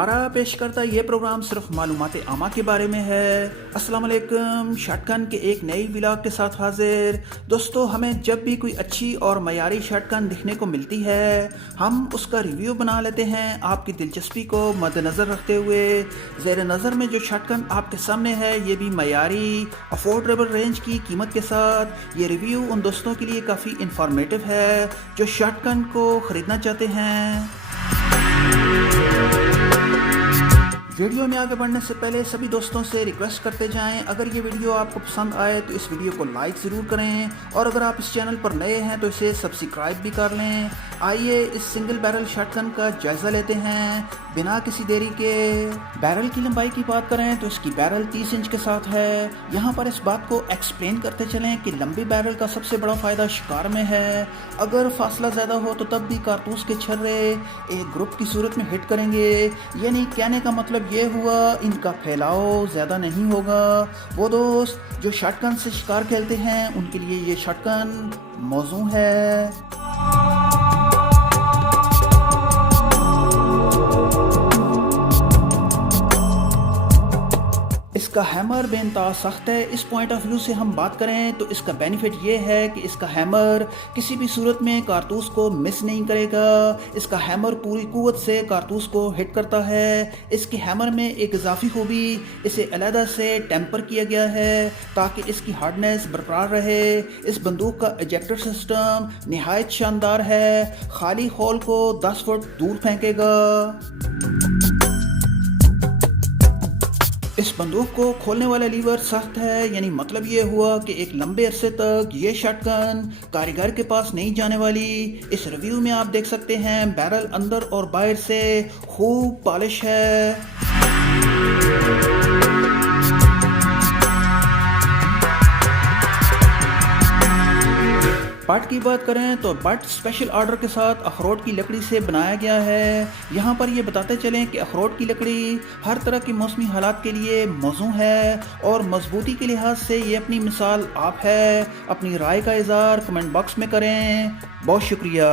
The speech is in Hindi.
हमारा पेश करता ये प्रोग्राम सिर्फ मालूमात आमा के बारे में है। अस्सलाम वालेकुम, शॉटगन के एक नई व्लॉग के साथ हाजिर। दोस्तों, हमें जब भी कोई अच्छी और मयारी शॉटगन दिखने को मिलती है हम उसका रिव्यू बना लेते हैं। आपकी दिलचस्पी को मद्देनज़र रखते हुए ज़ेर नज़र में जो शॉटगन आपके सामने है ये भी मयारी अफोर्डेबल रेंज की कीमत के साथ। ये रिव्यू उन दोस्तों के लिए काफ़ी इंफॉर्मेटिव है जो शॉटगन को ख़रीदना चाहते हैं। वीडियो में आगे बढ़ने से पहले सभी दोस्तों से रिक्वेस्ट करते जाएं, अगर ये वीडियो आपको पसंद आए तो इस वीडियो को लाइक ज़रूर करें और अगर आप इस चैनल पर नए हैं तो इसे सब्सक्राइब भी कर लें। आइए इस सिंगल बैरल शॉटगन का जायज़ा लेते हैं बिना किसी देरी के। बैरल की लंबाई की बात करें तो इसकी बैरल 30 इंच के साथ है। यहाँ पर इस बात को एक्सप्लेन करते चलें कि लंबी बैरल का सबसे बड़ा फ़ायदा शिकार में है। अगर फासला ज़्यादा हो तो तब भी कारतूस के छर्रे एक ग्रुप की सूरत में हिट करेंगे। यानी कहने का मतलब ये हुआ इनका फैलाव ज़्यादा नहीं होगा। वो दोस्त जो शॉटगन से शिकार खेलते हैं उनके लिए ये शॉटगन मौजू है। इसका हैमर बेनता सख्त है। इस पॉइंट ऑफ व्यू से हम बात करें तो इसका बेनिफिट ये है कि इसका हैमर किसी भी सूरत में कारतूस को मिस नहीं करेगा। इसका हैमर पूरी कुव्वत से कारतूस को हिट करता है। इसके हैमर में एक इजाफी खूबी इसे अलहदा से टेम्पर किया गया है ताकि इसकी हार्डनेस बरकरार रहे। इस बंदूक का इजेक्टर सिस्टम निहायत शानदार है, खाली होल को 10 फुट दूर फेंकेगा। इस बंदूक को खोलने वाला लीवर सख्त है, यानी मतलब ये हुआ कि एक लंबे अरसे तक ये शॉटगन कारीगर के पास नहीं जाने वाली। इस रिव्यू में आप देख सकते हैं बैरल अंदर और बाहर से खूब पॉलिश है। बट की बात करें तो बट स्पेशल ऑर्डर के साथ अखरोट की लकड़ी से बनाया गया है। यहाँ पर ये बताते चलें कि अखरोट की लकड़ी हर तरह की मौसमी हालात के लिए मौजू है और मजबूती के लिहाज से ये अपनी मिसाल आप है। अपनी राय का इज़हार कमेंट बॉक्स में करें। बहुत शुक्रिया।